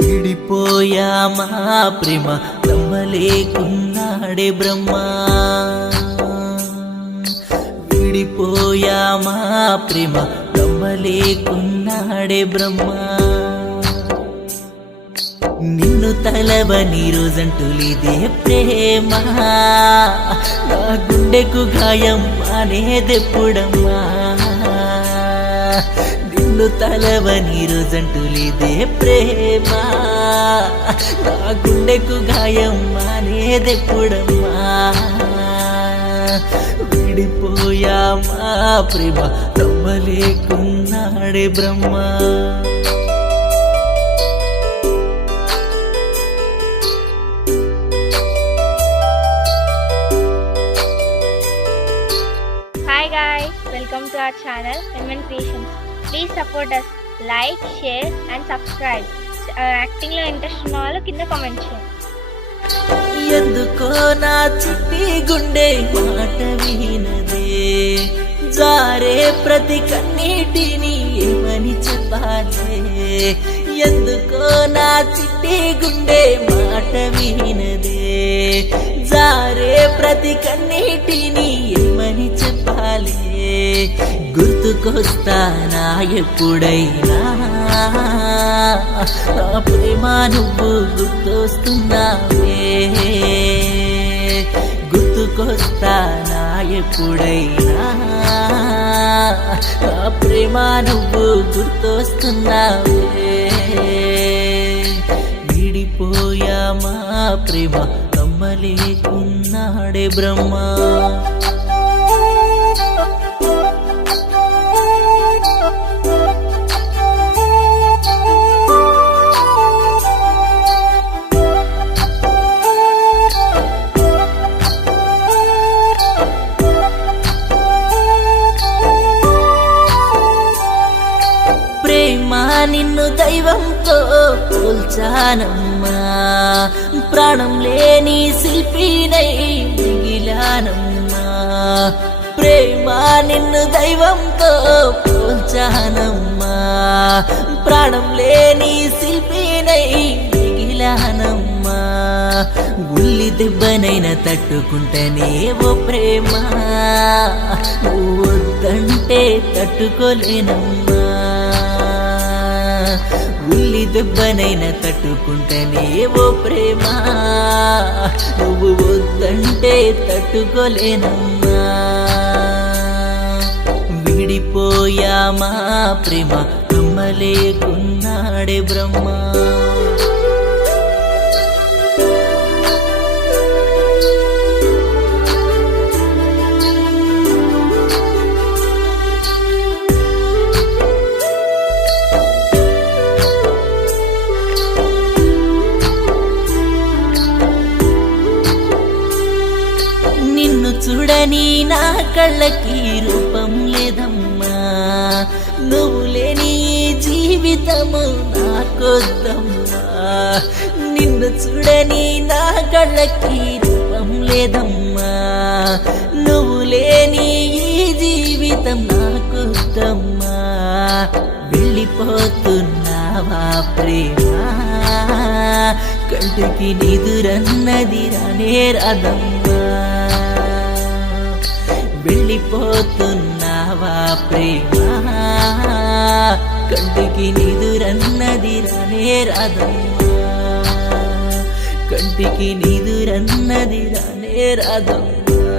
విడిపోయామా ప్రేమ నమ్మలేకున్నాడే బ్రహ్మ. విడిపోయామా ప్రేమ నమ్మలేకున్నాడే బ్రహ్మ. నిన్ను తలవని రోజంటూ లేదే ప్రేమ, నా గుండెకు గాయం అనేదెప్పుడమ్మా. నిన్ను తలవని రోజంటూ లేదే ప్రేమ, నా గుండెకు గాయం అనేదెప్పుడమ్మా. విడిపోయామా ప్రేమ నమ్మలేకున్నాడే బ్రహ్మ. Hi guys, welcome to our channel MN Creations. Please support us, like, share and subscribe. Acting లో ఇంట్రెస్ట్ ఉన్న వాళ్ళు కింద కామెంట్ చేయండి. ఎందుకో నా చిట్టి గుండె మాట వినదే, జారే ప్రతి కన్నీటిని ఏమని చెప్పాలే. ఎందుకో నా చిట్టి గుండె మాట వినదే, జారే ప్రతి కన్నీటిని ఏమని చెప్పాలే. గుర్తుకొస్తానా ఎప్పుడైనా, నా ప్రేమ నువ్వు గుర్తొస్తున్నావే. గుర్తుకొస్తానా ఎప్పుడైనా, నా ప్రేమ నువ్వు గుర్తొస్తున్నావే. విడిపోయామా ప్రేమ నమ్మలేకున్నాడే బ్రహ్మ. నిన్ను దైవంతో పోల్చానమ్మా, ప్రాణం లేని శిల్పినై మిగిలానమ్మా. ప్రేమ నిన్ను దైవంతో పోల్చానమ్మా, ప్రాణం లేని శిల్పినై మిగిలానమ్మా. ఉల్లి దెబ్బనైనా తట్టుకుంటేనే ఓ ప్రేమ, నువ్వు వద్దంటే తట్టుకోలేనమ్మా. ఉల్లి దెబ్బనైనా తట్టుకుంటేనే ఓ ప్రేమ, నువ్వు వద్దంటే తట్టుకోలేనమ్మా. విడిపోయామా ప్రేమ నమ్మలేకున్నాడే బ్రహ్మ. చూడని నా కళ్ళకి రూపం లేదమ్మా, నువ్వు లేని జీవితము నాకొద్దమ్మా. నిన్ను చూడని నా కళ్ళకి రూపం లేదమ్మా, నువ్వు లేని ఈ జీవితం నాకొద్దమ్మా. వెళ్ళిపోతున్నావా ప్రేమ, కంటికి నిదురన్నది రానే రాదమ్మా. వెళ్ళిపోతున్నావా ప్రేమ, కంటికి నిదురన్నది రానే రాదమ్మా. కంటికి నిదురన్నది రానే రాదమ్మా.